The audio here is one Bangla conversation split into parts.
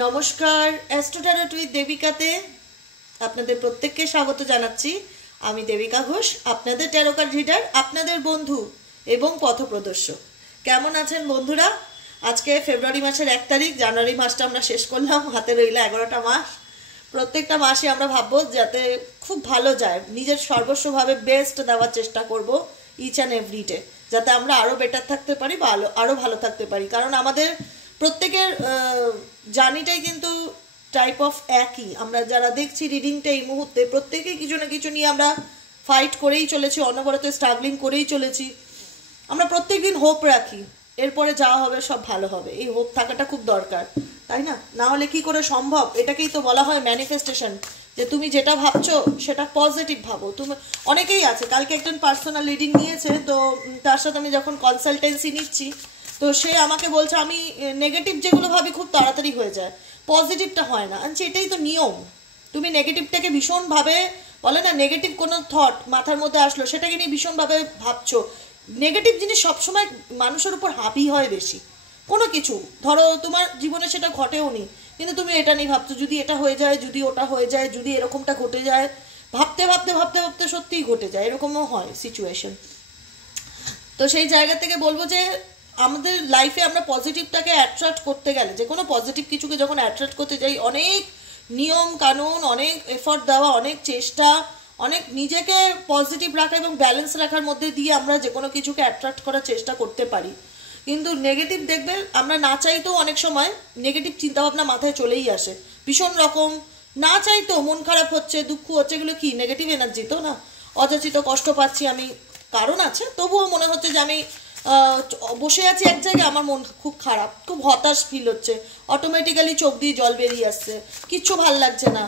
নমস্কার, অ্যাস্ট্রো ট্যারোট উইথ দেবিকাতে আপনাদের প্রত্যেককে স্বাগত জানাচ্ছি। আমি দেবিকা ঘোষ, আপনাদের ট্যারো কার্ড রিডার, আপনাদের বন্ধু এবং পথপ্রদর্শক। কেমন আছেন বন্ধুরা? আজকে ফেব্রুয়ারি মাসের 1 তারিখ, জানুয়ারি মাসটা আমরা শেষ করলাম, হাতে রইল 11টা মাস। প্রত্যেকটা মাসে আমরা ভাববো যাতে খুব ভালো যায়, নিজের সর্বস্বভাবে বেস্ট দেওয়ার চেষ্টা করব ইচ অ্যান্ড এভরি ডে, যাতে আমরা আরও বেটার থাকতে পারি বা আরও ভালো থাকতে পারি। কারণ আমাদের প্রত্যেকের জার্নিটাই কিন্তু টাইপ অফ একই। আমরা যারা দেখছি রিডিংটা এই মুহূর্তে, প্রত্যেকেই কিছু না কিছু নিয়ে আমরা ফাইট করেই চলেছি, অনবরত স্ট্রাগলিং করেই চলেছি। আমরা প্রত্যেকদিন হোপ রাখি এরপরে যা হবে সব ভালো হবে, এই হোপ থাকাটা খুব দরকার, তাই না? না হলে কি করে সম্ভব? এটাকেই তো বলা হয় ম্যানিফেস্টেশন, যে তুমি যেটা ভাবছো সেটা পজিটিভ ভাবো। তুমি অনেকেই আছে, কালকে একজন পার্সোনাল রিডিং নিয়েছে, তো তার সাথে আমি যখন কনসালটেন্সি নিচ্ছি, তো সে আমাকে বলছে আমি নেগেটিভ যেগুলো ভাবি খুব তাড়াতাড়ি হয়ে যায়, পজিটিভটা হয় না। আচ্ছা, এটাই তো নিয়ম। তুমি নেগেটিভটাকে ভীষণভাবে, বলে না, নেগেটিভ কোনো থট মাথার মধ্যে আসলো সেটাকে নিয়ে ভীষণভাবে ভাবছো। নেগেটিভ জিনিস সবসময় মানুষের উপর হাবি হয় বেশি। কোনো কিছু ধরো তোমার জীবনে সেটা ঘটেও নি, কিন্তু তুমি এটা নিয়ে ভাবছো, যদি এটা হয়ে যায়, যদি ওটা হয়ে যায়, যদি এরকমটা ঘটে যায়, ভাবতে ভাবতে ভাবতে ভাবতে সত্যিই ঘটে যায়, এরকমও হয় সিচুয়েশন। তো সেই জায়গা থেকে বলবো যে আমাদের লাইফে আমরা পজিটিভটাকে অ্যাট্রাক্ট করতে গেলে, যে কোনো পজিটিভ কিছুকে যখন অ্যাট্রাক্ট করতে যাই, অনেক নিয়ম কানুন, অনেক এফর্ট দেওয়া, অনেক চেষ্টা, অনেক নিজেকে পজিটিভ রাখা এবং ব্যালেন্স রাখার মধ্যে দিয়ে আমরা যে কোনো কিছুকে অ্যাট্রাক্ট করার চেষ্টা করতে পারি। কিন্তু নেগেটিভ দেখবে আমরা না চাইতেও অনেক সময় নেগেটিভ চিন্তাভাবনা মাথায় চলেই আসে ভীষণ রকম। না চাইতেও মন খারাপ হচ্ছে, দুঃখ হচ্ছে, এগুলো কি নেগেটিভ এনার্জি? তো না, অযাচিত কষ্ট পাচ্ছি আমি, কারণ আছে, তবুও মনে হচ্ছে যে আমি বসে আছি এক জায়গায়, আমার মন খুব খারাপ, খুব হতাশ ফিল হচ্ছে, অটোমেটিক্যালি চোখ দিয়ে জল বেরিয়ে আসছে, কিচ্ছু ভাল লাগছে না,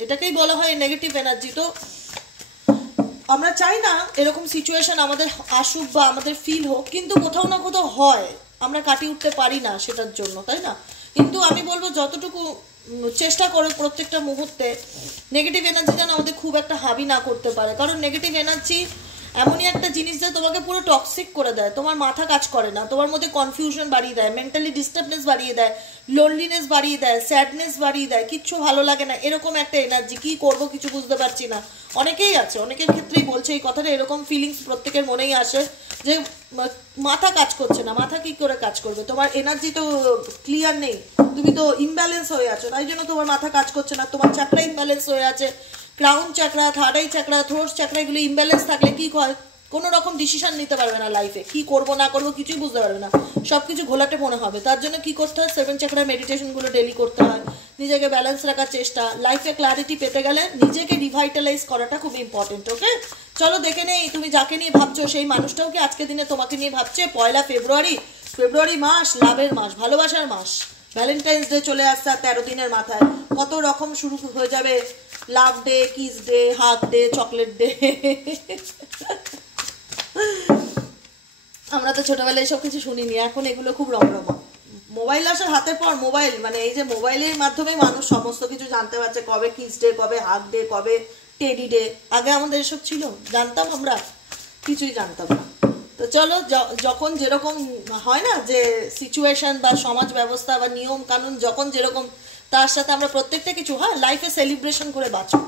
এটাকেই বলা হয় নেগেটিভ এনার্জি। তো আমরা চাই না এরকম সিচুয়েশন আমাদের আসুক বা আমাদের ফিল হোক, কিন্তু কোথাও না কোথাও হয়, আমরা কাটিয়ে উঠতে পারি না সেটার জন্য, তাই না? কিন্তু আমি বলবো যতটুকু চেষ্টা করো প্রত্যেকটা মুহূর্তে নেগেটিভ এনার্জি যেন আমাদের খুব একটা হাবি না করতে পারে। কারণ নেগেটিভ এনার্জি এমনই একটা জিনিস যে তোমাকে পুরো টক্সিক করে দেয়, তোমার মাথা কাজ করে না, তোমার মধ্যে কনফিউশন বাড়িয়ে দেয়, মেন্টালি ডিস্টার্বনেস বাড়িয়ে দেয়, লোনলিনেস বাড়িয়ে দেয়, স্যাডনেস বাড়িয়ে দেয়, কিচ্ছু ভালো লাগে না, এরকম একটা এনার্জি। কি করব কিছু বুঝতে পারছি না, অনেকেই আছে, অনেকের ক্ষেত্রেই বলছে এই কথাটা, এরকম ফিলিংস প্রত্যেকের মনেই আসে যে মাথা কাজ করছে না। মাথা কি করে কাজ করবে? তোমার এনার্জি তো ক্লিয়ার নেই, তুমি তো ইমব্যালেন্স হয়ে আছো, তাই জন্য তোমার মাথা কাজ করছে না, তোমার চাকরা ইমব্যালেন্স হয়ে আছে। ক্রাউন চাকরা, থার্ড আই চাকরা, থ্রোট চাকরা, এগুলো ইমব্যালেন্স থাকলে কি হয়? কোনো রকম ডিসিশন নিতে পারবে না লাইফে, কি করব না করব কিছুই বুঝতে পারবে না, সব কিছু ঘোলাটে মনে হবে। তার জন্য কি করতে হয়? 7 চাকরা মেডিটেশনগুলো ডেলি করতে হয়, নিজেকে ব্যালেন্স রাখার চেষ্টা, লাইফে ক্লারিটি পেতে গেলে নিজেকে রিভাইটালাইজ করাটা খুব ইম্পর্টেন্ট। ওকে, চলো দেখে নেই তুমি যাকে নিয়ে ভাবছো সেই মানুষটাও কি আজকে দিনে তোমাকে নিয়ে ভাবছে? পয়লা ফেব্রুয়ারি, ফেব্রুয়ারি মাস লাভের মাস, ভালোবাসার মাস, ভ্যালেন্টাইন্স ডে চলে আসছে, আর 13 দিনের মাথায় কত রকম শুরু হয়ে যাবে, love day, kiss day, hug day, chocolate day. আমরা তো ছোটবেলায় এসব কিছু শুনিনি, এখন এগুলো খুব রমরমা। মোবাইল আসার হাতের পর মোবাইল, মানে এই যে মোবাইলের মাধ্যমে মানুষ সমস্ত কিছু জানতে পারছে, কবে কিস ডে, কবে হাগ ডে, কবে টেডি ডে। আগে আমাদের এসব ছিল? জানতাম আমরা? কিছুই জানতাম না। তো চলো, যখন যেরকম হয় না যে সিচুয়েশন বা সমাজ ব্যবস্থা বা নিয়ম কানুন যখন যেরকম, তার সাথে আমরা প্রত্যেকটা কিছু, হ্যাঁ, লাইফে সেলিব্রেশন করে বাঁচো,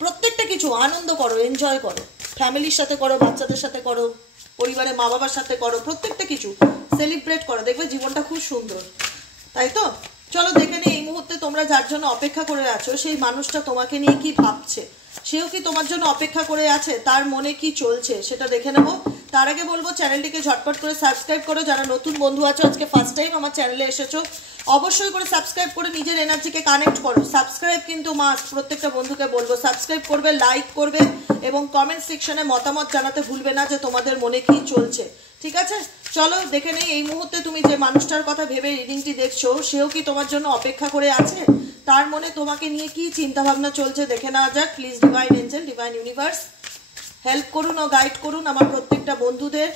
প্রত্যেকটা কিছু আনন্দ করো, এনজয় করো, ফ্যামিলির সাথে করো, বাচ্চাদের সাথে করো, পরিবারের মা বাবার সাথে করো, প্রত্যেকটা কিছু সেলিব্রেট করো, দেখবে জীবনটা খুব সুন্দর, তাই তো? চলো দেখে নিই এই মুহূর্তে তোমরা যার জন্য অপেক্ষা করে আছো সেই মানুষটা তোমাকে নিয়ে কি ভাবছে, সেও কি তোমার জন্য অপেক্ষা করে আছে, তার মনে কি চলছে সেটা দেখে নেব। তার আগে বলবো চ্যানেলটিকে ঝটপট করে সাবস্ক্রাইব করো, যারা নতুন বন্ধু আছো, আজকে ফার্স্ট টাইম আমার চ্যানেলে এসেছো, অবশ্যই করে সাবস্ক্রাইব করে নিজের এনার্জিকে কানেক্ট করো। সাবস্ক্রাইব কিন্তু মাস্ট, প্রত্যেকটা বন্ধুকে বলবো সাবস্ক্রাইব করবে, লাইক করবে এবং কমেন্ট সেকশনে মতামত জানাতে ভুলবে না যে তোমাদের মনে কি চলছে, ঠিক আছে? চলো দেখে নেই এই মুহূর্তে তুমি যে মানুষটার কথা ভেবে রিডিংটি দেখছো, সেও কি তোমার জন্য অপেক্ষা করে আছে, তার মনে তোমাকে নিয়ে কি চিন্তা ভাবনা চলছে দেখে নেওয়া যাক। Please divine Angel, divine universe help করুন ও গাইড করুন আমার প্রত্যেকটা বন্ধুদের,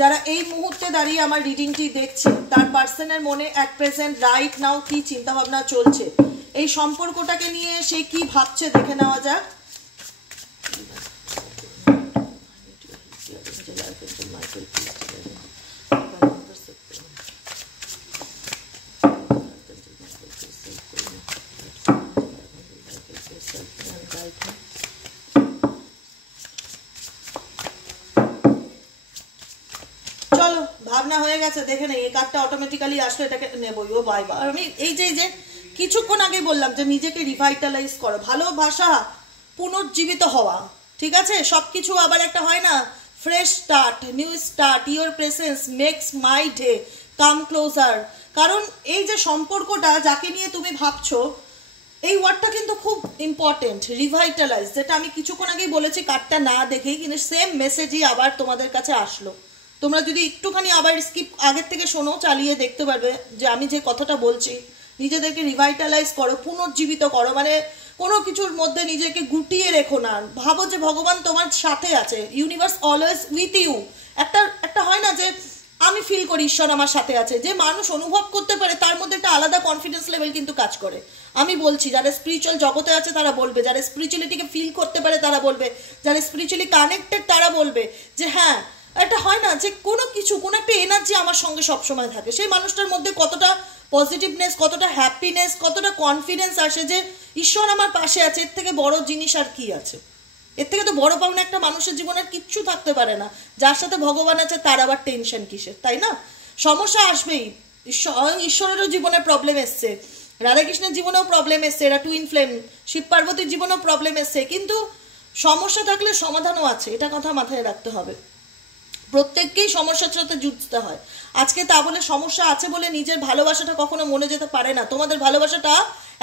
যারা এই মুহূর্তে দাঁড়িয়ে আমার রিডিংটি দেখছে, তার পার্সনের মনে অ্যাট প্রেজেন্ট রাইট নাও কি চিন্তা ভাবনা চলছে, এই সম্পর্কটাকে নিয়ে সে কি ভাবছে দেখে নেওয়া যাক। আছে দেখে নেই, এই কার্ডটা অটোমেটিক্যালি আসলে এটাকে নেবই। ও বাই বাই। আমি এই যে কিছুক্ষণ আগে বললাম যে নিজেকে রিভাইটালাইজ করো, ভালোবাসা, পুনর্জীবিত হওয়া, ঠিক আছে? সবকিছু আবার একটা হয় না, fresh start, new start, your presence makes my day come closer. কারণ এই যে সম্পর্কটা যাকে নিয়ে তুমি ভাবছো, এই ওয়ার্ডটা কিন্তু খুব ইম্পর্টেন্ট, রিভাইটালাইজ, যেটা আমি কিছুক্ষণ আগেই বলেছি কার্ডটা না দেখেই, কিন্তু সেম মেসেজই আবার তোমাদের কাছে আসলো। তোমরা যদি একটুখানি আবার স্কিপ আগের থেকে শোনো, চালিয়ে দেখতে পারবে যে আমি যে কথাটা বলছি, নিজেদেরকে রিভাইটালাইজ করো, পুনর্জীবিত করো, মানে কোনো কিছুর মধ্যে নিজেকে গুটিয়ে রেখো না, ভাবো যে ভগবান তোমার সাথে আছে, ইউনিভার্স অলওয়েজ উইথ ইউ। একটা হয় না যে আমি ফিল করি ঈশ্বর আমার সাথে আছে, যে মানুষ অনুভব করতে পারে তার মধ্যে একটা আলাদা কনফিডেন্স লেভেল কিন্তু কাজ করে। আমি বলছি যারা স্পিরিচুয়াল জগতে আছে তারা বলবে, যারা স্পিরিচুয়ালিটিকে ফিল করতে পারে তারা বলবে, যারা স্পিরিচুয়ালি কানেক্টেড তারা বলবে যে হ্যাঁ, একটা হয় না যে কোনো কিছু, কোনো একটা এনার্জি আমার সঙ্গে সবসময় থাকে, সেই মানুষটার মধ্যে কতটা পজিটিভনেস, কতটা হ্যাপিনেস, কতটা কনফিডেন্স আসে যে ঈশ্বর আমার পাশে আছে। এর থেকে বড় জিনিস আর কি আছে? এর থেকে তো বড় পাওনা একটা মানুষের জীবনে আর কিচ্ছু থাকতে পারে না। যার সাথে ভগবান আছে তার আবার টেনশন কিসের, তাই না? সমস্যা আসবেই, ঈশ্বরেরও জীবনে প্রবলেম এসছে, রাধাকৃষ্ণের জীবনেও প্রবলেম এসছে, এরা টুইন ফ্লেম, শিব পার্বতীর জীবনেও প্রবলেম এসছে, কিন্তু সমস্যা থাকলে সমাধানও আছে, এটা কথা মাথায় রাখতে হবে। প্রত্যেককেই সমস্যার সাথে যুঝতে হয়। আজকে তা বলে সমস্যা আছে বলে নিজের ভালোবাসাটা কখনো মনে যেতে পারে না। তোমাদের ভালোবাসাটা,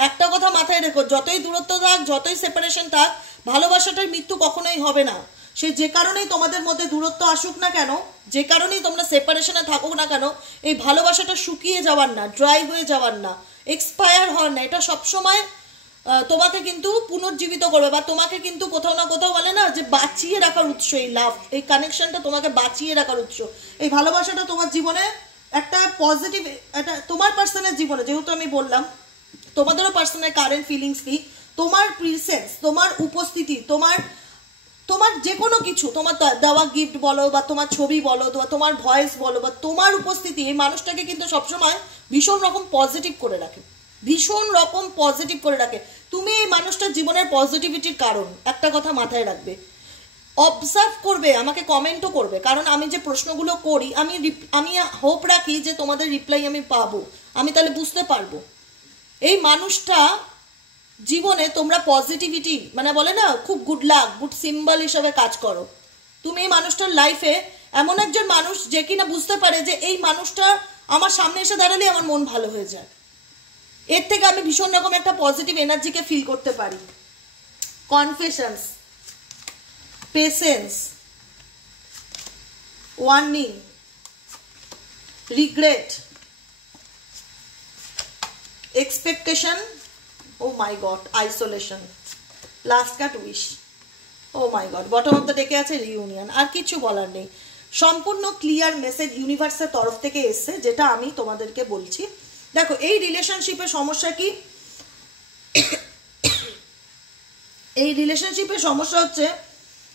একটা কথা মাথায় রেখো, যতই দূরত্ব থাক, যতই সেপারেশন থাক, ভালোবাসাটার মৃত্যু কখনোই হবে না। সে যে কারণেই তোমাদের মধ্যে দূরত্ব আসুক না কেন, যে কারণেই তোমরা সেপারেশনে থাকুক না কেন, এই ভালোবাসাটা শুকিয়ে যাওয়ার না, ড্রাই হয়ে যাওয়ার না, এক্সপায়ার হওয়ার না, এটা সবসময় তোমাকে কিন্তু পুনর্জীবিত করবে, বা তোমাকে কিন্তু কোথাও না কোথাও বলে না যে বাঁচিয়ে রাখার উৎস। এই লাভ, এই কানেকশনটা তোমাকে বাঁচিয়ে রাখার উৎস। এই ভালোবাসাটা তোমার জীবনে একটা পজিটিভ, একটা তোমার পার্সোনাল জীবনে, যেহেতু আমি বললাম তোমাদেরও পার্সোনাল কারেন্ট ফিলিংস কি, তোমার প্রিসেন্স, তোমার উপস্থিতি, তোমার যে কোনো কিছু, তোমার দেওয়া গিফট বলো, বা তোমার ছবি বলো, বা তোমার ভয়েস বলো, বা তোমার উপস্থিতি এই মানুষটাকে কিন্তু সবসময় ভীষণ রকম পজিটিভ করে রাখে, ভীষণ রকম পজিটিভ করে রাখে। তুমি এই মানুষটার জীবনের পজিটিভিটির কারণ। একটা কথা মাথায় রাখবে, অবজার্ভ করবে, আমাকে কমেন্টও করবে, কারণ আমি যে প্রশ্নগুলো করি, আমি হোপ রাখি যে তোমাদের রিপ্লাই আমি পাবো, আমি তাহলে বুঝতে পারবো এই মানুষটা জীবনে তোমরা পজিটিভিটি, মানে বলে না খুব গুড লাক, গুড সিম্বল হিসাবে কাজ করো। তুমি এই মানুষটার লাইফে এমন একজন মানুষ যে কিনা বুঝতে পারে যে এই মানুষটা আমার সামনে এসে দাঁড়ালে আমার মন ভালো হয়ে যায়, এর থেকে আমি ভীষণ রকম একটা পজিটিভ এনার্জিকে ফিল করতে পারি। Confessions, patience, warning, regret, expectation, oh my god, isolation, last cut wish, oh my god, bottom of the ডেকে আছে রিউনিয়ন। আর কিছু বলার নেই, সম্পূর্ণ ক্লিয়ার মেসেজ ইউনিভার্সের তরফ থেকে এসছে, যেটা আমি তোমাদেরকে বলছি। দেখো, এই রিলেশনশিপের সমস্যা কি? এই রিলেশনশিপের সমস্যা হচ্ছে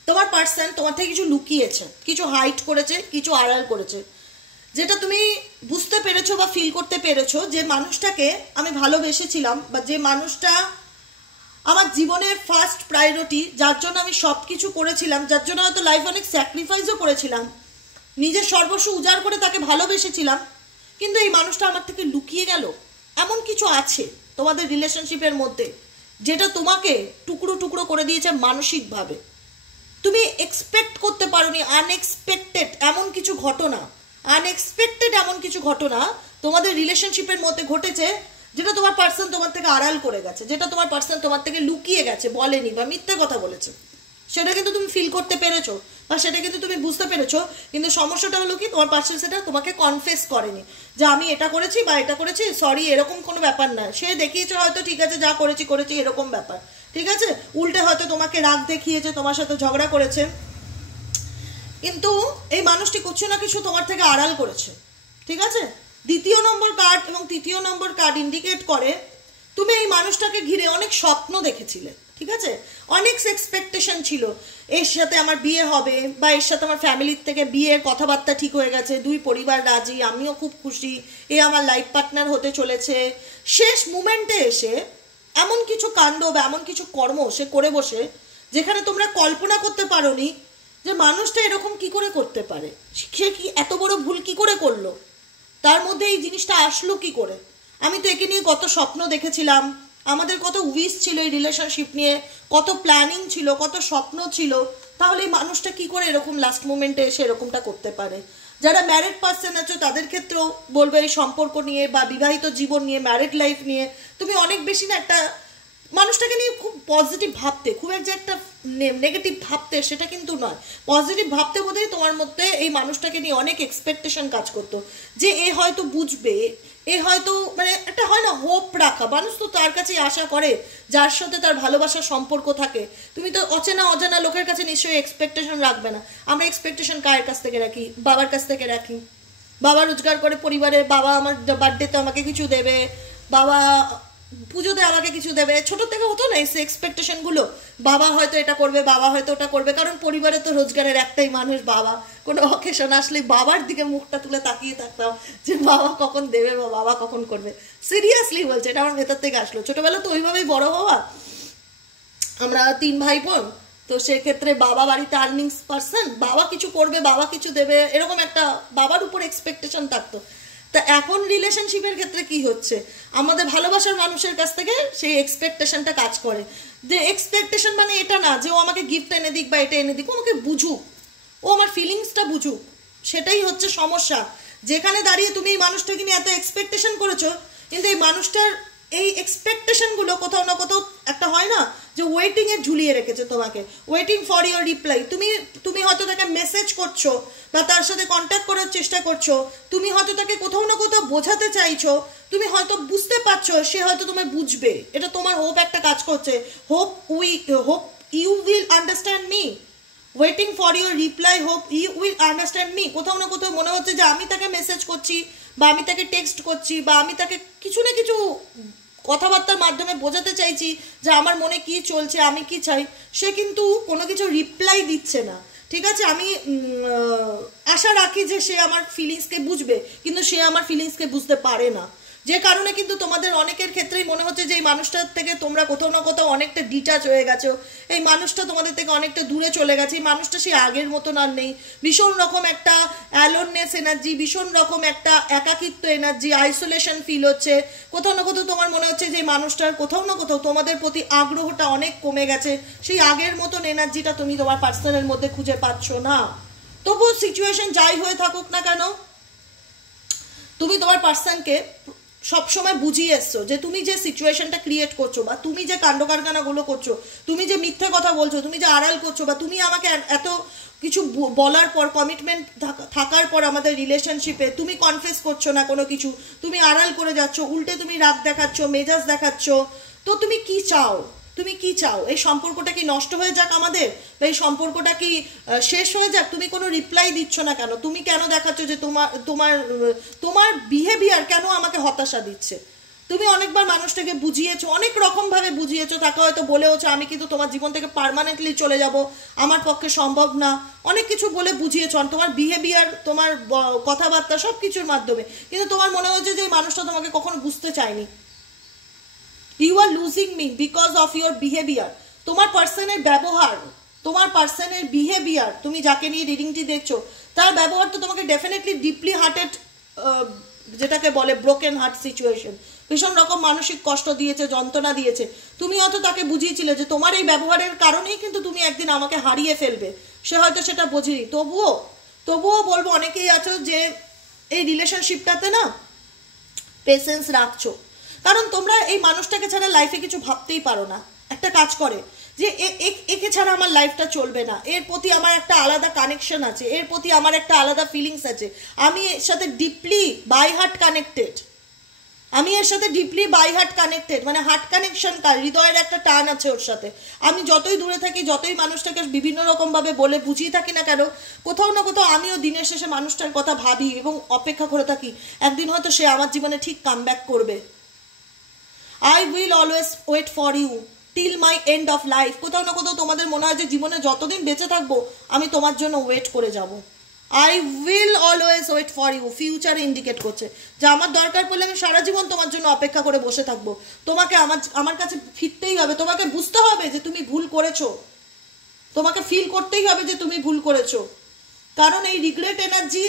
তোমার পার্সন তোমার থেকে কিছু লুকিয়েছে, কিছু হাইড করেছে, কিছু আড়াল করেছে, যেটা তুমি বুঝতে পেরেছো বা ফিল করতে পেরেছো যে মানুষটাকে আমি ভালোবেসেছিলাম, বা যে মানুষটা আমার জীবনের ফার্স্ট প্রায়োরিটি, যার জন্য আমি সব কিছু করেছিলাম, যার জন্য হয়তো লাইফ অনেক স্যাক্রিফাইসও করেছিলাম, নিজের সর্বস্ব উজাড় করে তাকে ভালোবেসেছিলাম, কিন্তু এই মানুষটা আমার থেকে লুকিয়ে গেল। এমন কিছু আছে তোমাদের রিলেশনশিপের মধ্যে যেটা তোমাকে টুকরো টুকরো করে দিয়েছে মানসিকভাবে। তুমি এক্সপেক্ট করতে পারোনি, আনএক্সপেক্টেড এমন কিছু ঘটনা তোমাদের রিলেশনশিপের মধ্যে ঘটেছে, যেটা তোমার পার্সন তোমার থেকে আড়াল করে গেছে, যেটা তোমার পার্সন তোমার থেকে লুকিয়ে গেছে, বলেনি বা মিথ্যে কথা বলেছে। সেটা কিন্তু তুমি ফিল করতে পেরেছো, বা সেটা কিন্তু তুমি বুঝতে পেরেছো, কিন্তু সমস্যাটা হলো কি তোমার পার্সন সেটা তোমাকে কনফেস করেনি যে আমি এটা করেছি বা এটা করেছি, সরি, এরকম কোনো ব্যাপার না। সে দেখিয়েছে হয়তো, ঠিক আছে, যা করেছি এরকম ব্যাপার, ঠিক আছে, উল্টে হয়তো তোমাকে রাগ দেখিয়েছে, তোমার সাথে ঝগড়া করেছে, কিন্তু এই মানুষটি কিছু না কিছু তোমার থেকে আড়াল করেছে, ঠিক আছে। দ্বিতীয় নম্বর কার্ড এবং তৃতীয় নম্বর কার্ড ইন্ডিকেট করে তুমি এই মানুষটাকে ঘিরে অনেক স্বপ্ন দেখেছিলে, ঠিক আছে, অনেক এক্সপেকটেশন ছিল, এর সাথে আমার বিয়ে হবে, বা এর সাথে আমার ফ্যামিলির থেকে বিয়ের কথাবার্তা ঠিক হয়ে গেছে, দুই পরিবার রাজি, আমিও খুব খুশি, এ আমার লাইফ পার্টনার হতে চলেছে। শেষ মুমেন্টে এসে এমন কিছু কাণ্ড বা এমন কিছু কর্ম সে করে বসে, যেখানে তোমরা কল্পনা করতে পারোনি যে মানুষটা এরকম কি করে করতে পারে, সে কি এত বড় ভুল কি করে করলো, তার মধ্যে এই জিনিসটা আসলো কি করে? আমি তো একে নিয়ে কত স্বপ্ন দেখেছিলাম, আমাদের কত উইশ ছিল এই রিলেশনশিপ নিয়ে, কত প্ল্যানিং ছিল, কত স্বপ্ন ছিল, তাহলে এই মানুষটা কি করে এরকম লাস্ট মোমেন্টে এসে এরকমটা করতে পারে? যারা ম্যারিড পার্সন আছো তাদের ক্ষেত্রেও বলবো এই সম্পর্ক নিয়ে বা বিবাহিত জীবন নিয়ে, ম্যারিড লাইফ নিয়ে তুমি অনেক বেশি না একটা মানুষটাকে নিয়ে খুব পজিটিভ ভাবতে, খুব একটা নেগেটিভ ভাবতে, সেটা কিন্তু নয়। পজিটিভ ভাবতে বোধহয় তোমার মধ্যে এই মানুষটাকে নিয়ে অনেক এক্সপেকটেশন কাজ করতো যে এ হয়তো বুঝবে, এ হয়তো মানে একটা হয় না হোপ রাখা, মানুষ তো তার কাছে আশা করে যার সাথে তার ভালোবাসার সম্পর্ক থাকে। তুমি তো অচেনা অজানা লোকের কাছে নিশ্চয়ই এক্সপেকটেশন রাখবে না। আমরা এক্সপেকটেশন কার কাছ থেকে রাখি? বাবার কাছ থেকে রাখি। বাবা রোজগার করে পরিবারে, বাবা আমার বার্থডেতে আমাকে কিছু দেবে, বাবা পুজোতে আমাকে কিছু দেবে, ছোট থেকে হতো না এই এক্সপেকটেশনগুলো, বাবা হয়তো এটা করবে, বাবা হয়তো ওটা করবে, কারণ পরিবারে তো রোজগারের একটাই মানুষ বাবা। কোনো অকেশন আসলে বাবার দিকে মুখটা তুলে তাকিয়ে থাকতাম যে বাবা কখন দেবে বা বাবা কখন করবে। সিরিয়াসলি বলছে, এটা আমার ভেতর থেকে আসলো। ছোটবেলা তো ওইভাবেই বড় হওয়া, আমরা 3 ভাই বোন, তো সেক্ষেত্রে বাবা বাড়িতে আর্নিংস পার্সন, বাবা কিছু করবে, বাবা কিছু দেবে, এরকম একটা বাবার উপর এক্সপেকটেশন থাকতো। তা এখন রিলেশনশিপের ক্ষেত্রে কি হচ্ছে, আমাদের ভালোবাসার মানুষের কাছ থেকে সেই এক্সপেকটেশনটা কাজ করে। যে এক্সপেকটেশন মানে এটা না যে ও আমাকে গিফট এনে দিক বা এটা এনে দিক, ও আমাকে বুঝুক, ও আমার ফিলিংসটা বুঝুক, সেটাই হচ্ছে সমস্যা। যেখানে দাঁড়িয়ে তুমি এই মানুষটাকে নিয়ে এত এক্সপেকটেশন করেছো, কিন্তু এই মানুষটার এই এক্সপেকটেশনগুলো কোথাও না কোথাও একটা হয় না যে ওয়েটিংয়ে ঝুলিয়ে রেখেছে তোমাকে, ওয়েটিং ফর ইউর রিপ্লাই। তুমি হয়তো তাকে মেসেজ করছো বা তার সাথে কন্ট্যাক্ট করার চেষ্টা করছো, তুমি হয়তো তাকে কোথাও না কোথাও বোঝাতে চাইছো, তুমি হয়তো বুঝতে পারছো সে হয়তো তোমায় বুঝবে, এটা তোমার হোপ একটা কাজ করছে, hope you will understand me, waiting for your reply, hope you will understand me. কোথাও না কোথাও মনে হচ্ছে যে আমি তাকে মেসেজ করছি বা আমি তাকে টেক্সট করছি বা আমি তাকে কিছু না কিছু কথাবার্তার মাধ্যমে বোঝাতে চাইছি যে আমার মনে কি চলছে, আমি কি চাই। সে কিন্তু কোনো কিছু রিপ্লাই দিচ্ছে না। ঠিক আছে, আমি আশা রাখি যে সে আমার ফিলিংসকে বুঝবে, কিন্তু সে আমার ফিলিংসকে বুঝতে পারে না। যে কারণে কিন্তু তোমাদের অনেকের ক্ষেত্রেই মনে হচ্ছে যে এই মানুষটার থেকে তোমরা কোথাও না কোথাও অনেকটা ডিটাচ হয়ে গেছো, এই মানুষটা তোমাদের থেকে অনেকটা দূরে চলে গেছে, এই মানুষটা সেই আগের মতন আর নেই। ভীষণ রকম একটা অ্যালোননেস এনার্জি, ভীষণ রকম একটা একাকিত্ব এনার্জি, আইসোলেশন ফিল হচ্ছে। কোথাও না কোথাও তোমার মনে হচ্ছে যে এই মানুষটার কোথাও না কোথাও তোমাদের প্রতি আগ্রহটা অনেক কমে গেছে, সেই আগের মতন এনার্জিটা তুমি তোমার পার্সনের মধ্যে খুঁজে পাচ্ছ না। তবুও সিচুয়েশন যাই হয়ে থাকুক না কেন, তুমি তোমার পার্সনকে সবসময় বুঝিয়ে এসছো যে তুমি যে সিচুয়েশনটা ক্রিয়েট করছো বা তুমি যে কাণ্ড কারখানাগুলো করছো, তুমি যে মিথ্যে কথা বলছো, তুমি যে আড়াল করছো, বা তুমি আমাকে এত কিছু বলার পর, কমিটমেন্ট থাকার পর আমাদের রিলেশনশিপে তুমি কনফেস করছো না কোনো কিছু, তুমি আড়াল করে যাচ্ছ, উল্টে তুমি রাগ দেখাচ্ছ, মেজাজ দেখাচ্ছ। তো তুমি কি চাও? তুমি কি চাও? এই সম্পর্কটা কি নষ্ট হয়ে যাক আমাদের, বা এই সম্পর্কটা কি শেষ হয়ে যাক? তুমি কোনো রিপ্লাই দিচ্ছ না কেন? তুমি কেন দেখাচ্ছ যে তোমার বিহেভিয়ার কেন আমাকে হতাশা দিচ্ছে? তুমি অনেকবার মানুষটাকে বুঝিয়েছো, অনেক রকমভাবে বুঝিয়েছো, তাকে হয়তো বলেওছো আমি কিন্তু তোমার জীবন থেকে পার্মানেন্টলি চলে যাব, আমার পক্ষে সম্ভব না, অনেক কিছু বলে বুঝিয়েছো, তোমার বিহেভিয়ার, তোমার কথাবার্তা সব কিছুর মাধ্যমে, কিন্তু তোমার মনে হচ্ছে যে এই মানুষটা তোমাকে কখনো বুঝতে চায়নি। You are losing me because of your behaviour. তোমার পার্সনের ব্যবহার, তোমার পার্সনের বিহেভিয়ার, তুমি যাকে নিয়ে রিডিংটি দেখছো তার ব্যবহার তো তোমাকে ডেফিনেটলি ডিপলি হার্টেড, যেটাকে বলে ব্রোকেন হার্ট সিচুয়েশন, ভীষণ রকম মানসিক কষ্ট দিয়েছে, যন্ত্রণা দিয়েছে। তুমি হয়তো তাকে বুঝিয়েছিলে যে তোমার এই ব্যবহারের কারণেই কিন্তু তুমি একদিন আমাকে হারিয়ে ফেলবে, সে হয়তো সেটা বোঝেনি। তবুও বলবো অনেকেই আছো যে এই রিলেশনশিপটাতে না পেশেন্স রাখছো, কারণ তোমরা এই মানুষটাকে ছাড়া লাইফে কিছু ভাবতেই পারো না। একটা কাজ করে যে একে ছাড়া আমার লাইফটা চলবে না, এর প্রতি আমার একটা আলাদা কানেকশন আছে, এর প্রতি আমার একটা আলাদা ফিলিংস আছে, আমি এর সাথে ডিপলি বাই হার্ট কানেক্টেড, মানে হার্ট কানেকশন, হৃদয়ের একটা টান আছে ওর সাথে। আমি যতই দূরে থাকি, যতই মানুষটাকে বিভিন্ন রকমভাবে বলে বুঝিয়ে থাকি না কেন, কোথাও না কোথাও আমিও দিনের শেষে মানুষটার কথা ভাবি এবং অপেক্ষা করে থাকি একদিন হয়তো সে আমার জীবনে ঠিক কামব্যাক করবে। I will always wait for you till my end of life. কোথাও না কোথাও তোমাদের মনে হয় যে জীবনে যতদিন বেঁচে থাকবো আমি তোমার জন্য ওয়েট করে যাব। I will always wait for you, future indicate করছে যে আমার দরকার পড়লে আমি সারা জীবন তোমার জন্য অপেক্ষা করে বসে থাকবো। তোমাকে আমার কাছে ফিরতেই হবে, তোমাকে বুঝতে হবে যে তুমি ভুল করেছো, তোমাকে ফিল করতেই হবে যে তুমি ভুল করেছো, কারণ এই রিগ্রেট এনার্জি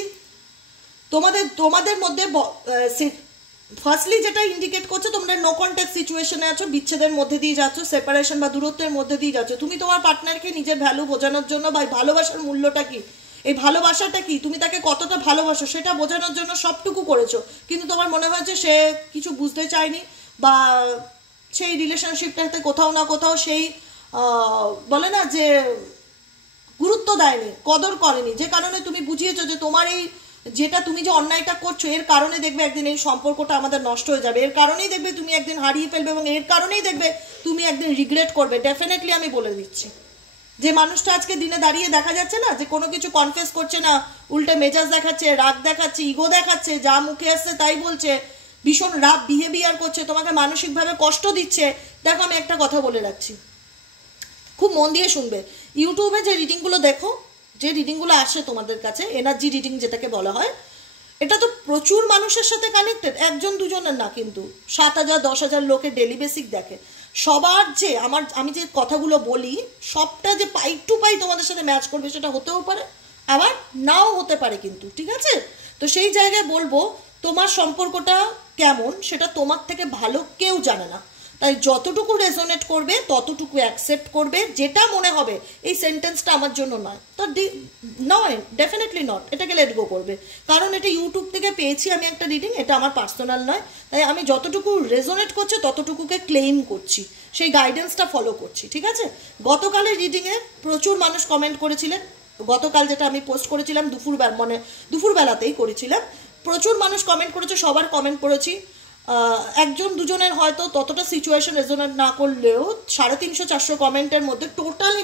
তোমাদের তোমাদের মধ্যে ফার্স্টলি যেটা ইন্ডিকেট করছে তোমরা নো কন্ট্যাক্ট সিচুয়েশনে আছো, বিচ্ছেদের মধ্যে দিয়ে যাচ্ছ, সেপারেশন বা দূরত্বের মধ্যে দিয়ে যাচ্ছ। তুমি তোমার পার্টনারকে নিজের ভ্যালু বোঝানোর জন্য বা ভালোবাসার মূল্যটা কি, এই ভালোবাসাটা কি, তুমি তাকে কতটা ভালোবাসো সেটা বোঝানোর জন্য সবটুকু করেছো, কিন্তু তোমার মনে হয় যে সে কিছু বুঝতে চায়নি বা সেই রিলেশনশিপটাতে কোথাও না কোথাও সেই বলে না যে গুরুত্ব দেয়নি, কদর করেনি, যে কারণে তুমি বুঝিয়েছো যে তোমার এই যেটা তুমি যে অন্যায়টা করছো এর কারণে দেখবে একদিন এই সম্পর্কটা আমাদের নষ্ট হয়ে যাবে, এর কারণেই দেখবে তুমি একদিন হারিয়ে ফেলবে এবং এর কারণেই দেখবে তুমি একদিন রিগ্রেট করবে। ডেফিনেটলি আমি বলে দিচ্ছি, যে মানুষটা আজকে দিনে দাঁড়িয়ে দেখা যাচ্ছে না যে কোনো কিছু কনফেস করছে না, উল্টে মেজাজ দেখাচ্ছে, রাগ দেখাচ্ছে, ইগো দেখাচ্ছে, যা মুখে আসছে তাই বলছে, ভীষণ রাগ বিহেভিয়ার করছে, তোমাকে মানসিকভাবে কষ্ট দিচ্ছে। দেখো আমি একটা কথা বলে রাখছি, খুব মন দিয়ে শুনবে। ইউটিউবে যে রিডিংগুলো দেখো, যে রিডিংগুলো আসে তোমাদের কাছে, এনার্জি রিডিং যেটাকে বলা হয়, এটা তো প্রচুর মানুষের সাথে কানেক্টেড, একজন দুজনের না, কিন্তু 7,000 10,000 লোকে ডেলি বেসিক দেখে। সবার যে আমি যে কথাগুলো বলি সবটা যে পাই টু পাই তোমাদের সাথে ম্যাচ করবে সেটা হতেও পারে, আবার নাও হতে পারে, কিন্তু ঠিক আছে। তো সেই জায়গায় বলবো তোমার সম্পর্কটা কেমন সেটা তোমার থেকে ভালো কেউ জানে না, তাই যতটুকু রেজোনেট করবে ততটুকু অ্যাকসেপ্ট করবে, যেটা মনে হবে এই সেন্টেন্সটা আমার জন্য নয় তো নয়, ডেফিনেটলি নট, এটাকে লেট গো করবে। কারণ এটা ইউটিউব থেকে পেয়েছি আমি একটা রিডিং, এটা আমার পার্সোনাল নয়, তাই আমি যতটুকু রেজোনেট করছে ততটুকুকে ক্লেইম করছি, সেই গাইডেন্সটা ফলো করছি, ঠিক আছে। গতকালের রিডিংয়ে প্রচুর মানুষ কমেন্ট করেছিলেন, গতকাল যেটা আমি পোস্ট করেছিলাম দুপুরবেলাতেই করেছিলাম, প্রচুর মানুষ কমেন্ট করেছে, সবার কমেন্ট পড়েছি। একজন দুজনের হয়তো ততটা সিচুয়েশন রেজোনেট না করলেও 350-400 কমেন্টের মধ্যে টোটালি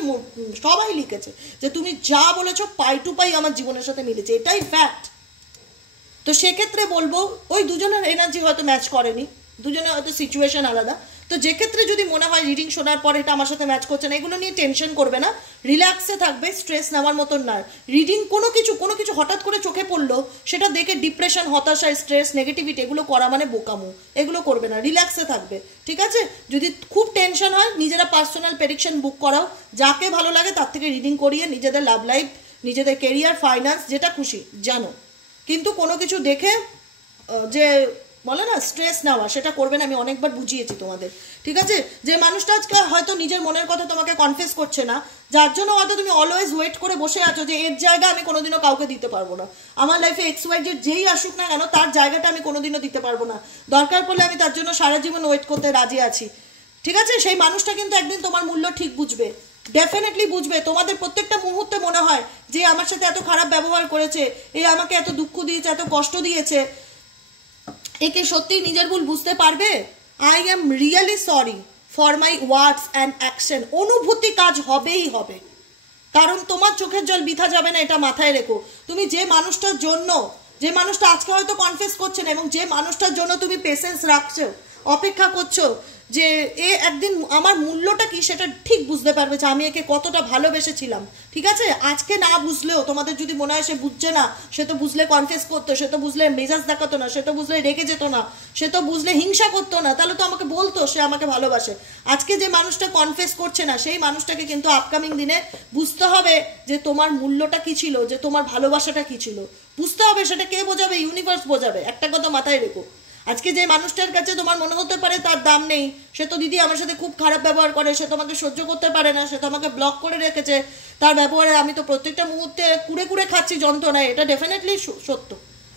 সবাই লিখেছে যে তুমি যা বলেছো পাই টু পাই আমার জীবনের সাথে মিলেছে, এটাই ফ্যাক্ট। তো সেক্ষেত্রে বলবো ওই দুজনের এনার্জি হয়তো ম্যাচ করেনি, দুজনের হয়তো সিচুয়েশন আলাদা। তো যে ক্ষেত্রে যদি মনে হয় রিডিং শোনার পর এটা আমার সাথে ম্যাচ করছে না, এগুলো নিয়ে টেনশন করবে না, রিল্যাক্সে থাকবে, স্ট্রেস নেওয়ার মতন না। রিডিং কোনো কিছু হঠাৎ করে চোখে পড়লো সেটা দেখে ডিপ্রেশন, হতাশা, স্ট্রেস, নেগেটিভিটি এগুলো করা মানে বোকামো, এগুলো করবে না, রিল্যাক্সে থাকবে, ঠিক আছে। যদি খুব টেনশন হয় নিজেরা পার্সোনাল প্রেডিকশন বুক করাও, যাকে ভালো লাগে তার থেকে রিডিং করিয়ে নিজেদের লাভ লাইফ, নিজেদের কেরিয়ার, ফাইন্যান্স যেটা খুশি জানো, কিন্তু কোনো কিছু দেখে যে বলে না স্ট্রেস নেওয়া সেটা করবে না, আমি অনেকবার বুঝিয়েছি তোমাদের, ঠিক আছে। যে মানুষটা আজকে হয়তো নিজের মনের কথা তোমাকে কনফেস করছে না, যার জন্য হয়তো তুমি অলওয়েজ ওয়েট করে বসে আছো যে এর জায়গা আমি কোনোদিনও কাউকে দিতে পারবো না, আমার লাইফে XY যেই আসুক না কেন তার জায়গাটা আমি কোনোদিনও দিতে পারবো না, দরকার পড়লে আমি তার জন্য সারা জীবন ওয়েট করতে রাজি আছি, ঠিক আছে। সেই মানুষটা কিন্তু একদিন তোমার মূল্য ঠিক বুঝবে, ডেফিনেটলি বুঝবে। তোমাদের প্রত্যেকটা মুহূর্তে মনে হয় যে আমার সাথে এত খারাপ ব্যবহার করেছে, এই আমাকে এত দুঃখ দিয়েছে, এত কষ্ট দিয়েছে, একে সত্যি নিজের ভুল বুঝতে পারবে? I am really sorry for my words and action. অনুভূতি কাজ হবেই হবে, কারণ তোমার চোখের জল বৃথা যাবে না, এটা মাথায় রেখো। তুমি যে মানুষটার জন্য, যে মানুষটা আজকে হয়তো কনফেস করছে না এবং যে মানুষটার জন্য তুমি পেশেন্স রাখছো, অপেক্ষা করছো যে এ একদিন আমার মূল্যটা কি সেটা ঠিক বুঝতে পারবে, যে আমি একে কতটা ভালোবেসেছিলাম, ঠিক আছে। আজকে না বুঝলেও তোমাদের যদি মনে হয় সে বুঝছে না, সে তো বুঝলে কনফেস করতো, সে তো বুঝলে মেজাজ দেখাতো না, সে তো বুঝলে রেগে যেত না, সে তো বুঝলে হিংসা করতো না, তাহলে তো আমাকে বলতো সে আমাকে ভালোবাসে। আজকে যে মানুষটা কনফেস করছে না সেই মানুষটাকে কিন্তু আপকামিং দিনে বুঝতে হবে যে তোমার মূল্যটা কি ছিল, যে তোমার ভালোবাসাটা কি ছিল, বুঝতে হবে। সেটা কে বোঝাবে? ইউনিভার্স বোঝাবে। একটা কথা মাথায় রেখো, আজকে যে মানুষটার কাছে তোমার মনে হতে পারে তার দাম নেই, সে তো দিদি আমার সাথে খুব খারাপ ব্যবহার করে, সে তোমাকে সহ্য করতে পারে না, সে তো আমাকে ব্লক করে রেখেছে, তার ব্যবহারে আমি তো প্রত্যেকটা মুহূর্তে কুড়ে কুড়ে খাচ্ছি যন্ত্রণায়, এটা ডেফিনেটলি সত্য,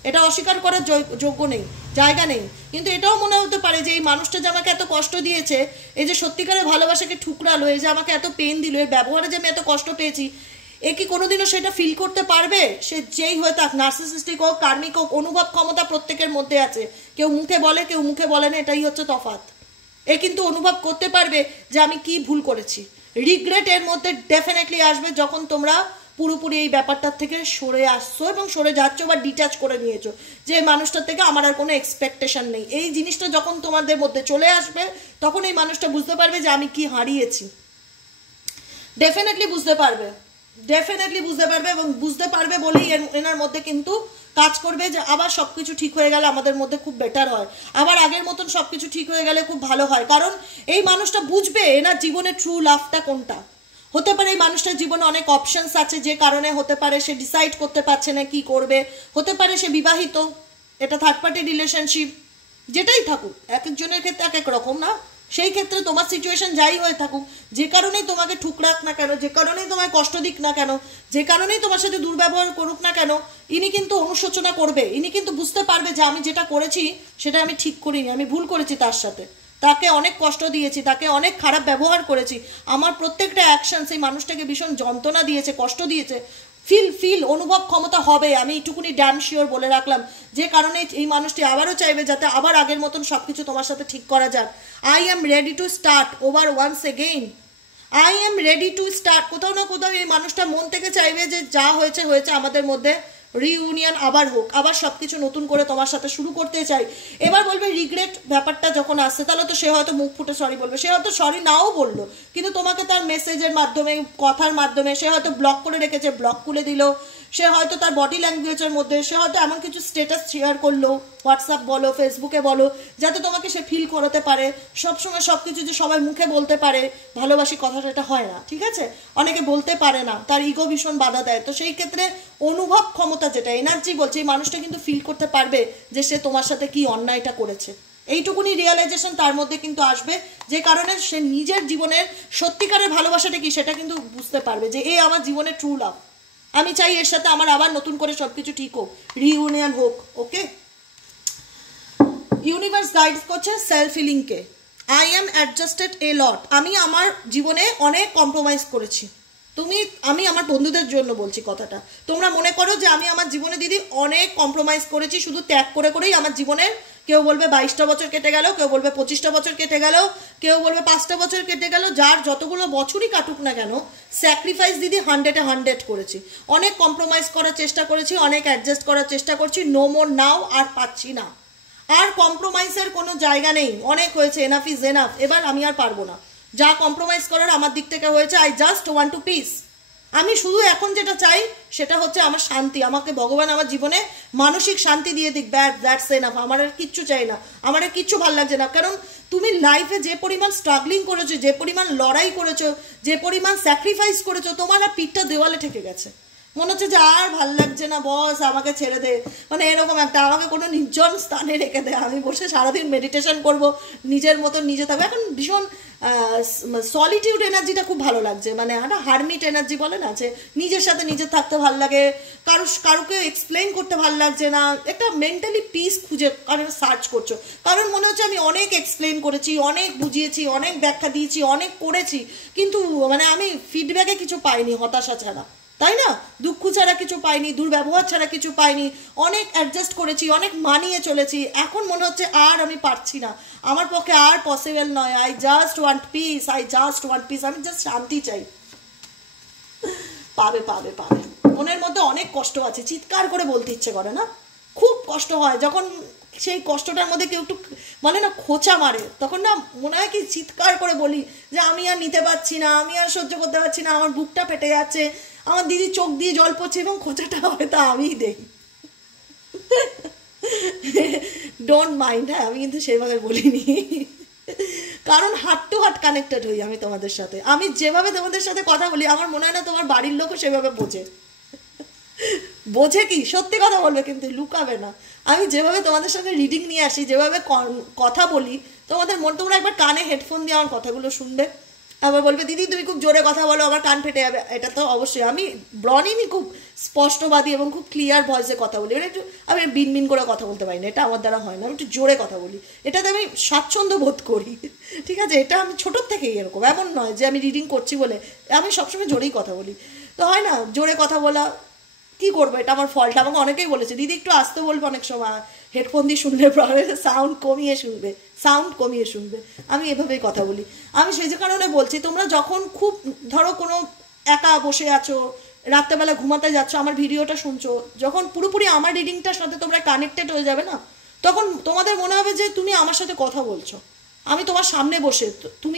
এটা অস্বীকার করার যোগ্য নেই, জায়গা নেই। কিন্তু এটাও মনে হতে পারে যে এই মানুষটা যে আমাকে এত কষ্ট দিয়েছে, এই যে সত্যিকারের ভালোবাসাকে ঠুকরালো, এই যে আমাকে এত পেন দিল, এর ব্যবহারে যে আমি এত কষ্ট পেয়েছি, এ কি কোনোদিনও সেটা ফিল করতে পারবে? সে যেই হয়ে থাক, নার্সিসিস্টিক হোক, কার্মিক হোক, অনুভব ক্ষমতা প্রত্যেকের মধ্যে আছে, কেউ মুখে বলে কেউ মুখে বলে না, এটাই হচ্ছে তফাৎ। এ কিন্তু অনুভব করতে পারবে যে আমি কি ভুল করেছি। রিগ্রেট এর মধ্যে ডেফিনেটলি আসবে যখন তোমরা পুরোপুরি এই ব্যাপারটার থেকে সরে আসছো এবং সরে যাচ্ছ বা ডিট্যাচ করে নিয়েছো, যে মানুষটার থেকে আমার আর কোনো এক্সপেকটেশন নেই। এই জিনিসটা যখন তোমাদের মধ্যে চলে আসবে তখন এই মানুষটা বুঝতে পারবে যে আমি কি হারিয়েছি, ডেফিনেটলি বুঝতে পারবে, ডেফিনেটলি বুঝতে পারবে। এবং বুঝতে পারবে বলেই এনার মধ্যে কিন্তু কাজ করবে যে আবার সবকিছু ঠিক হয়ে গেলে আমাদের মধ্যে খুব বেটার হয়, আবার আগের মতন সবকিছু ঠিক হয়ে গেলে খুব ভালো হয়। কারণ এই মানুষটা বুঝবে এনার জীবনে ট্রু লাভটা কোনটা। হতে পারে এই মানুষটার জীবনে অনেক অপশনস আছে, যে কারণে হতে পারে সে ডিসাইড করতে পারছে না কি করবে, হতে পারে সে বিবাহিত, এটা থার্ড পার্টি রিলেশনশিপ, যেটাই থাকুক এক একজনের ক্ষেত্রে এক এক রকম না। সেই ক্ষেত্রে তোমার সিচুয়েশন যাই হয়ে থাকুক, যে কারণেই তোমাকে ঠুকরাক না কেন, যে কারণেই তোমায় কষ্ট দিক না কেন, যে কারণেই তোমার সাথে দুর্ব্যবহার করুক না কেন, ইনি কিন্তু অনুশোচনা করবে, ইনি কিন্তু বুঝতে পারবে যে আমি যেটা করেছি সেটা আমি ঠিক করিনি, আমি ভুল করেছি, তার সাথে তাকে অনেক কষ্ট দিয়েছি, তাকে অনেক খারাপ ব্যবহার করেছি, আমার প্রত্যেকটা অ্যাকশন সেই মানুষটাকে ভীষণ যন্ত্রণা দিয়েছে, কষ্ট দিয়েছে। ফিল অনুভব ক্ষমতা হবে, আমি এইটুকুনি ড্যাম শিওর বলে রাখলাম, যে কারণে এই মানুষটি আবারও চাইবে যাতে আবার আগের মতন সব কিছু তোমার সাথে ঠিক করা যাক। I am ready to start over once again, I am ready to start. কোথাও না কোথাও এই মানুষটা মন থেকে চাইবে যে যা হয়েছে হয়েছে, আমাদের মধ্যে রিইউনিয়ন আবার হোক, আবার সব কিছু নতুন করে তোমার সাথে শুরু করতে চাই। এবার বলবে রিগ্রেট ব্যাপারটা যখন আসছে, তাহলে তো সে হয়তো মুখ ফুটে সরি বলবে, সে হয়তো সরি নাও বললো, কিন্তু তোমাকে তার মেসেজের মাধ্যমে, কথার মাধ্যমে, সে হয়তো ব্লক করে রেখেছে, ব্লক খুলে দিল, সে হয়তো তার বডি ল্যাঙ্গুয়েজের মধ্যে সে হয়তো এমন কিছু স্ট্যাটাস শেয়ার করলো, হোয়াটসঅ্যাপ বলো, ফেসবুকে বলো, যাতে তোমাকে সে ফিল করাতে পারে। সবসময় সব কিছু যে সবাই মুখে বলতে পারে ভালোবাসি, কথাটা এটা হয় না, ঠিক আছে, অনেকে বলতে পারে না, তার ইগো ভীষণ বাধা দেয়। তো সেই ক্ষেত্রে অনুভব ক্ষমতা, যেটা এনার্জি বলছে, এই মানুষটা কিন্তু ফিল করতে পারবে যে সে তোমার সাথে কি অন্যায়টা করেছে, এইটুকুনি রিয়েলাইজেশন তার মধ্যে কিন্তু আসবে, যে কারণে সে নিজের জীবনের সত্যিকারের ভালোবাসাটা কি সেটা কিন্তু বুঝতে পারবে, যে এই আমার জীবনের ট্রু লাভ, আমি চাই এর সাথে আমার আবার নতুন করে সবকিছু ঠিক হোক, রিইউনিয়ন হোক। ওকে, ইউনিভার্স গাইড করছে সেলফ হিলিংকে। আই এম অ্যাডজাস্টেড এ লট, আমি আমার জীবনে অনেক কম্প্রোমাইজ করেছি। আমি আমার বন্ধুদের জন্য বলছি কথাটা, তোমরা মনে করো যে আমি আমার জীবনে দিদি অনেক কম্প্রোমাইজ করেছি, শুধু ত্যাগ করে করেই আমার জীবনের, কেউ বলবে 22টা বছর কেটে গেল, কেউ বলবে 25টা বছর কেটে গেল, কেউ বলবে 5টা বছর কেটে গেল, যার যতগুলো বছরই কাটুক না কেন, স্যাক্রিফাইস দিদি 100 করেছি, অনেক কম্প্রোমাইজ করার চেষ্টা করেছি, অনেক অ্যাডজাস্ট করার চেষ্টা করছি, নো মোর নাও, আর পাচ্ছি না, আর কম্প্রোমাইজের কোনো জায়গা নেই, অনেক হয়েছে, এনাফ ইজ এনাফ, এবার আমি আর পারবো না, যা কম্প্রোমাইজ করার আমার দিক থেকে হয়েছে, I just want to piece. আমি শুধু এখন যেটা চাই সেটা হচ্ছে আমার শান্তি, আমাকে ভগবান আমার জীবনে মানসিক শান্তি দিয়ে দিক, দ্যাটস এনাফ, আমার আর কিচ্ছু চাই না, আমার আর কিচ্ছু ভালো লাগছে না। কারণ তুমি লাইফে যে পরিমাণ স্ট্রাগলিং করেছো, যে পরিমাণ লড়াই করেছো, যে পরিমাণ স্যাক্রিফাইস করেছো, তোমার আর পিঠটা দেওয়ালে ঠেকে গেছে, মনে হচ্ছে যে আর ভাল লাগছে না, বস আমাকে ছেড়ে দে, মানে এরকম একটা, আমাকে কোনো নির্জন স্থানে রেখে দে, আমি বসে সারাদিন মেডিটেশন করব, নিজের মতো নিজে থাকবো। এখন ভীষণ সলিটিউড এনার্জিটা খুব ভালো লাগছে, মানে একটা হারমিট এনার্জি বলে না, যে নিজের সাথে নিজে থাকতে ভালো লাগে, কারোকে এক্সপ্লেন করতে ভালো লাগছে না, একটা মেন্টালি পিস খুঁজে কারণ সার্চ করছো, কারণ মনে হচ্ছে আমি অনেক এক্সপ্লেন করেছি, অনেক বুঝিয়েছি, অনেক ব্যাখ্যা দিয়েছি, অনেক করেছি, কিন্তু মানে আমি ফিডব্যাকে কিছু পাইনি, হতাশা ছাড়া, তাই না, দুঃখ ছাড়া কিছু পাইনি, দুর্ব্যবহার ছাড়া কিছু পাইনি, অনেক অ্যাডজাস্ট করেছি, অনেক মানিয়ে চলেছি, এখন মনে হচ্ছে আর আমি পারছি না, আমার পক্ষে আর পসিবল নয়, আই জাস্ট ওয়ান্ট পিস, আমি জাস্ট শান্তি চাই। পাবে পাবে পাবে, মনের মধ্যে অনেক কষ্ট আছে, চিৎকার করে বলতে ইচ্ছে করে না, খুব কষ্ট হয় যখন সেই কষ্টটার মধ্যে কেউ একটু মানে না খোঁচা মারে, তখন না মনে হয় কি চিৎকার করে বলি যে আমি আর নিতে পারছি না, আমি আর সহ্য করতে পারছি না, আমার বুকটা ফেটে যাচ্ছে, আমার দিদি চোখ দিয়ে জল পড়ছে, এবং খোঁচাটা হয়তো আমিই দেই, ডোন্ট মাইন্ড, হ্যাঁ আমি কিন্তু সেইভাবে বলিনি, কারণ হার্ট টু হার্ট কানেক্টেড হই আমি তোমাদের সাথে, আমি যেভাবে তোমাদের সাথে কথা বলি আমার মনে হয় না তোমার বাড়ির লোকও সেভাবে বোঝে কি, সত্যি কথা বলবে কিন্তু লুকাবে না, আমি যেভাবে তোমাদের সাথে রিডিং নিয়ে আসি, যেভাবে কথা বলি, তোমরা একবার কানে হেডফোন দিয়ে আমার কথাগুলো শুনবে, আবার বলবে দিদি তুমি খুব জোরে কথা বলো, আমার কান ফেটে যাবে, এটা তো অবশ্যই, আমি ব্রনিনি খুব স্পষ্টবাদী এবং খুব ক্লিয়ার ভয়েসে কথা বলি, মানে একটু আমি বিন করে কথা বলতে পারি না, এটা আমার দ্বারা হয় না, আমি একটু জোরে কথা বলি, এটাতে আমি স্বাচ্ছন্দ্য বোধ করি, ঠিক আছে, এটা আমি ছোটোর থেকেই এরকম, এমন নয় যে আমি রিডিং করছি বলে, আমি সবসময় জোরেই কথা বলি, তো হয় না জোরে কথা বলা, কি করবো, এটা আমার ফল্ট, আমাকে অনেকেই বলেছে দিদি একটু আসতে বলবো, অনেক সময় হেডফোন দিয়ে শুনলে সাউন্ড কমিয়ে শুনবে, আমি এভাবেই কথা বলি, আমি সেই যে কারণে বলছি, তোমরা যখন খুব ধরো কোনো একা বসে আছো, রাত্রেবেলা ঘুমাতে যাচ্ছ, আমার ভিডিওটা শুনছো, যখন পুরোপুরি আমার রিডিংটার সাথে তোমরা কানেক্টেড হয়ে যাবে না, তখন তোমাদের মনে হবে যে তুমি আমার সাথে কথা বলছো, আমি তোমার সামনে বসে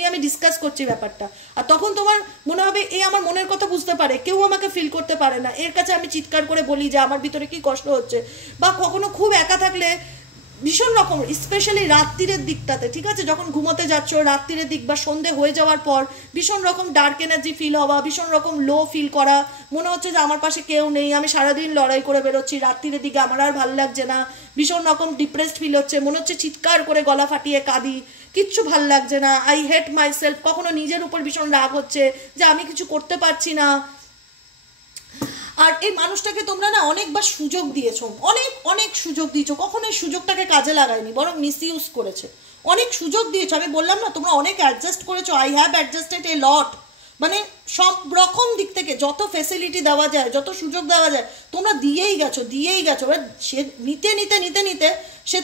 আমি ডিসকাস করছি ব্যাপারটা, আর তখন তোমার মনে হবে এ আমার মনের কথা বুঝতে পারে, কেউ আমাকে ফিল করতে পারে না, এর কাছে আমি চিৎকার করে বলি যে আমার ভিতরে কি কষ্ট হচ্ছে, বা কখনো খুব একা থাকলে ভীষণ রকম, স্পেশালি রাত্রিরের দিকটাতে, ঠিক আছে, যখন ঘুমোতে যাচ্ছ রাত্রিরের দিক বা সন্ধে হয়ে যাওয়ার পর ভীষণ রকম ডার্ক এনার্জি ফিল হওয়া, ভীষণ রকম লো ফিল করা, মনে হচ্ছে যে আমার পাশে কেউ নেই, আমি সারাদিন লড়াই করে বেরোচ্ছি, রাত্রিরের দিকে আমার আর ভালো লাগছে না, ভীষণ রকম ডিপ্রেসড ফিল হচ্ছে, মনে হচ্ছে চিৎকার করে গলা ফাটিয়ে কাঁদি, কিচ্ছু ভাল লাগছে না, আই হেট মাই সেলফ, কখনো নিজের উপর ভীষণ রাগ হচ্ছে যে আমি কিছু করতে পারছি না। আর এই মানুষটাকে তোমরা না অনেকবার সুযোগ দিয়েছো, অনেক অনেক সুযোগ দিয়েছো, কখনো এই সুযোগটাকে কাজে লাগায়নি, বরং মিসইউজ করেছে। অনেক সুযোগ দিয়েছো, আমি বললাম না তোমরা অনেক অ্যাডজাস্ট করেছো, আই হ্যাভ অ্যাডজাস্টেড এ লট, মানে সব রকম দিক থেকে যত ফেসিলিটি দেওয়া যায়, যত সুযোগ দেওয়া যায় তোমরা দিয়েই গেছো। সে নিতে নিতে নিতে নিতে সে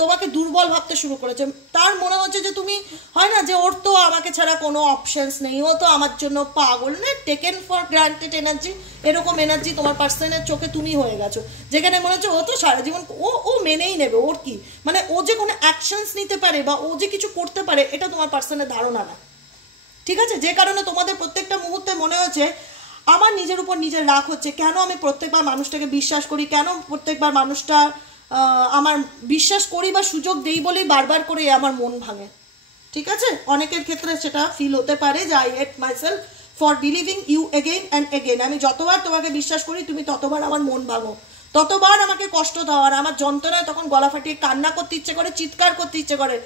তোমাকে দুর্বল ভাবতে শুরু করেছে। তার মনে হচ্ছে যে তুমি, হয় না যে ওর তো আমাকে ছাড়া কোনো অপশনস নেই, ও তো আমার জন্য পাগল, না টেকেন ফর গ্রান্টেড এনার্জি, এরকম এনার্জি তোমার পার্সনের চোখে তুমি হয়ে গেছো, যেখানে মনে হচ্ছে ও তো সারা জীবন ও মেনেই নেবে, ওর কি, মানে ও যে কোনো অ্যাকশনস নিতে পারে বা ও যে কিছু করতে পারে এটা তোমার পার্সনের ধারণা না, ঠিক আছে। যে কারণে তোমাদের প্রত্যেকটা মুহূর্তে মনে হচ্ছে আমার নিজের উপর নিজের রাগ হচ্ছে, কেন আমি প্রত্যেকবার মানুষটাকে বিশ্বাস করি, কেন প্রত্যেকবার মানুষটা আমার বিশ্বাস করি বা সুযোগ দেই বলেই বারবার করে আমার মন ভাঙে, ঠিক আছে। অনেকের ক্ষেত্রে সেটা ফিল হতে পারে যে I hate myself for believing you again and again, আমি যতবার তোমাকে বিশ্বাস করি তুমি ততবার আমার মন ভাঙো, ততবার আমাকে কষ্ট দাও, আর আমার যন্ত্রণায় তখন গলা ফাটিয়ে কান্না করতে ইচ্ছে করে, চিৎকার করতে ইচ্ছে করে,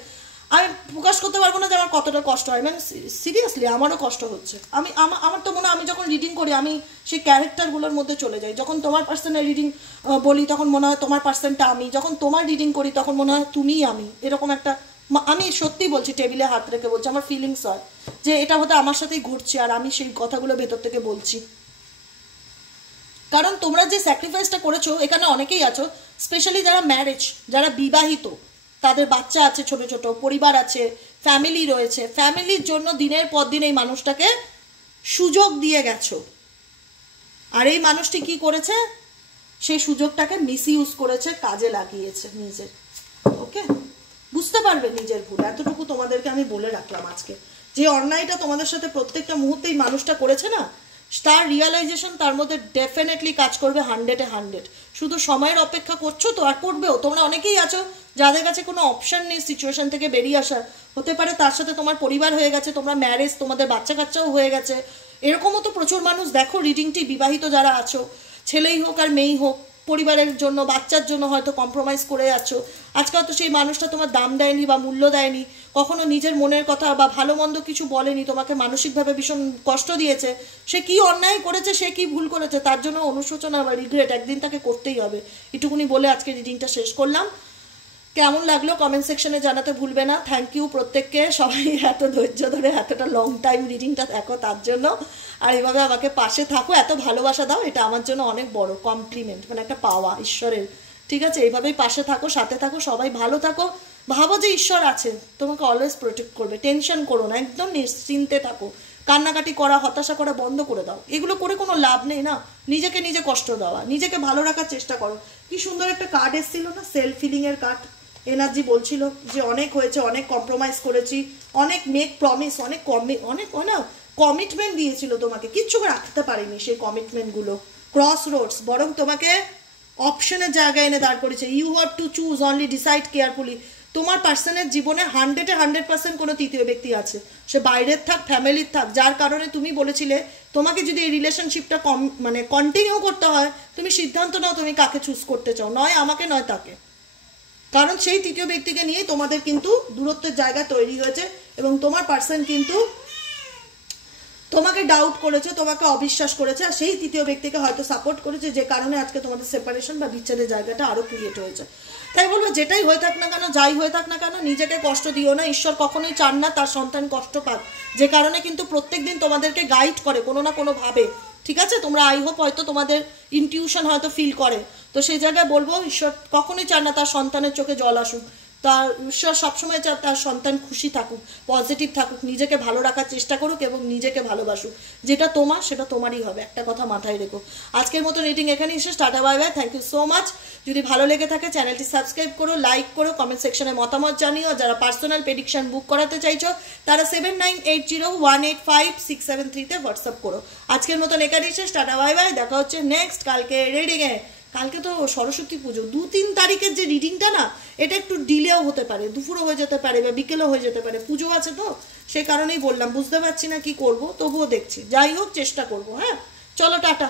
আমি প্রকাশ করতে পারবো না যে আমার কতটা কষ্ট হয়, মানে সিরিয়াসলি আমারও কষ্ট হচ্ছে। আমার তো মনে হয় আমি যখন রিডিং করি আমি সেই ক্যারেক্টারগুলোর মধ্যে চলে যাই, যখন তোমার পার্সনের রিডিং বলি তখন মনে হয় তোমার পার্সনটা আমি, যখন তোমার রিডিং করি তখন মনে হয় তুমিই আমি, এরকম একটা, আমি সত্যি বলছি, টেবিলে হাত রেখে বলছি, আমার ফিলিংস হয় যে এটা হয়তো আমার সাথেই ঘটছে আর আমি সেই কথাগুলো ভেতর থেকে বলছি। কারণ তোমরা যে স্যাক্রিফাইসটা করেছো, এখানে অনেকেই আছো, স্পেশালি যারা ম্যারেজ, যারা বিবাহিত, তাদের বাচ্চা আছে, ছোট ছোট পরিবার আছে, ফ্যামিলি রয়েছে, ফ্যামিলির জন্য দিনের পর দিন এই মানুষটাকে সুযোগ দিয়ে গেছো, আর এই মানুষটি কি করেছে, সেই সুযোগটাকে মিসইউজ করেছে, কাজে লাগিয়েছে নিজের, ওকে, বুঝতে পারবে নিজের ভুল, এতটুকু তোমাদেরকে আমি বলে রাখলাম আজকে। যে অন্যায়টা তোমাদের সাথে প্রত্যেকটা মুহূর্তে এই মানুষটা করেছে না, তার রিয়ালাইজেশন তার মধ্যে ডেফিনেটলি কাজ করবে 100-এ 100, শুধু সময়ের অপেক্ষা করছো তো, আর করবেও। তোমরা অনেকেই আছো যাদের কাছে কোনো অপশন নেই সিচুয়েশন থেকে বেরিয়ে আসার, হতে পারে তার সাথে তোমার পরিবার হয়ে গেছে, তোমরা ম্যারেজ, তোমাদের বাচ্চা কাচ্চাও হয়ে গেছে, এরকমও তো প্রচুর মানুষ দেখো রিডিংটি, বিবাহিত যারা আছো, ছেলেই হোক আর মেয়েই হোক, পরিবারের জন্য বাচ্চার জন্য হয়তো কম্প্রোমাইজ করে আছো, আজকে হয়তো সেই মানুষটা তোমার দাম দেয়নি বা মূল্য দেয়নি, কখনো নিজের মনের কথা বা ভালো মন্দ কিছু বলেনি, তোমাকে মানসিকভাবে ভীষণ কষ্ট দিয়েছে, সে কি অন্যায় করেছে, সে কি ভুল করেছে, তার জন্য অনুশোচনা বা রিগ্রেট একদিন তাকে করতেই হবে। এটুকুনি বলে আজকে রিডিংটা শেষ করলাম। কেমন লাগলো কমেন্ট সেকশনে জানাতে ভুলবে না। থ্যাংক ইউ প্রত্যেককে, সবাই এত ধৈর্য ধরে এতটা লং টাইম রিডিংটা দেখো তার জন্য, আর এভাবে আমাকে পাশে থাকো, এত ভালোবাসা দাও, এটা আমার জন্য অনেক বড় কমপ্লিমেন্ট, মানে একটা পাওয়া ঈশ্বরের, ঠিক আছে। এইভাবেই পাশে থাকো, সাথে থাকো, সবাই ভালো থাকো, ভাবো যে ঈশ্বর আছে, তোমাকে অলওয়েজ প্রোটেক্ট করবে, টেনশন করো না, একদম নিশ্চিন্তে থাকো, কান্নাকাটি করা, হতাশা করা বন্ধ করে দাও, এগুলো করে কোনো লাভ নেই না, নিজেকে নিজে কষ্ট দেওয়া, নিজেকে ভালো রাখার চেষ্টা করো। কি সুন্দর একটা কার্ড এসেছিল না, সেলফ ফিলিং এর কার্ড, এনার্জি বলছিল যে অনেক হয়েছে, অনেক কম্প্রোমাইজ করেছি, অনেক মেক প্রমিস, অনেক কমিটমেন্ট দিয়েছিল তোমাকে, কিচ্ছু রাখতে পারিনি সেই কমিটমেন্টগুলো, ক্রস রোডস, বরং তোমাকে অপশনের জায়গায় এনে দাঁড় করেছে। You have to choose, only decide carefully. তোমার পার্সনের জীবনে 100-এ 100% কোনো তৃতীয় ব্যক্তি আছে, সে বাইরের থাক, ফ্যামিলির থাক, যার কারণে তুমি বলেছিলে তোমাকে যদি এই রিলেশনশিপটা মানে কন্টিনিউ করতে হয়, তুমি সিদ্ধান্ত নাও তুমি কাকে চুজ করতে চাও, নয় আমাকে নয় তাকে, কারণ সেই তৃতীয় ব্যক্তিকে নিয়েই তোমাদের কিন্তু দূরত্বের জায়গা তৈরি হয়েছে, এবং তোমার পার্সন কিন্তু তোমাকে ডাউট করেছে, তোমাকে অবিশ্বাস করেছে, আর সেই তৃতীয় ব্যক্তিকে হয়তো সাপোর্ট করেছে, যে কারণে আজকে তোমাদের সেপারেশন বা বিচ্ছেদের জায়গাটা আরো ক্রিয়েট হয়েছে। তাই বলবো, যেটাই হয়ে থাক না কেন, যাই হয়ে থাক না কেন, নিজেকে কষ্ট দিও না, ঈশ্বর কখনোই চান না তার সন্তান কষ্ট পাক, যে কারণে কিন্তু প্রত্যেকদিন তোমাদেরকে গাইড করে কোনো না কোনো ভাবে, ঠিক আছে। তোমরা আই হোপ হয়তো তোমাদের ইনটিউশন হয়তো ফিল করে, তো সেই জায়গায় বলবো ঈশ্বর কখনোই চান না তার সন্তানের চোখে জল আসুক, তার ঈশ্বর সবসময় চায় তার সন্তান খুশি থাকুক, পজিটিভ থাকুক, নিজেকে ভালো রাখার চেষ্টা করুক এবং নিজেকে ভালোবাসুক, যেটা তোমার সেটা তোমারই হবে, একটা কথা মাথায় রেখো। আজকের মতো রিডিং এখানেই শেষ, tata bye bye, thank you so much. যদি ভালো লেগে থাকে চ্যানেলটি সাবস্ক্রাইব করো, লাইক করো, কমেন্ট সেকশনে মতামত জানিও। যারা পার্সোনাল প্রেডিকশন বুক করাতে চাইছো তারা 7980185673 হোয়াটসঅ্যাপ করো। আজকের মতন এখানেই শেষ, টাটা বাই বাই, দেখা হচ্ছে নেক্সট কালকে রিডিংয়ে। কালকে তো সরস্বতী পুজো, 2-3 তারিখের যে রিডিংটা না, এটা একটু ডিলেও হতে পারে, দুপুরও হয়ে যেতে পারে বা বিকেলও হয়ে যেতে পারে, পুজো আছে তো সেই কারণেই বললাম, বুঝতে পারছি না কি করব, তবুও দেখছি, যাই হোক চেষ্টা করব। হ্যাঁ চলো টাটা।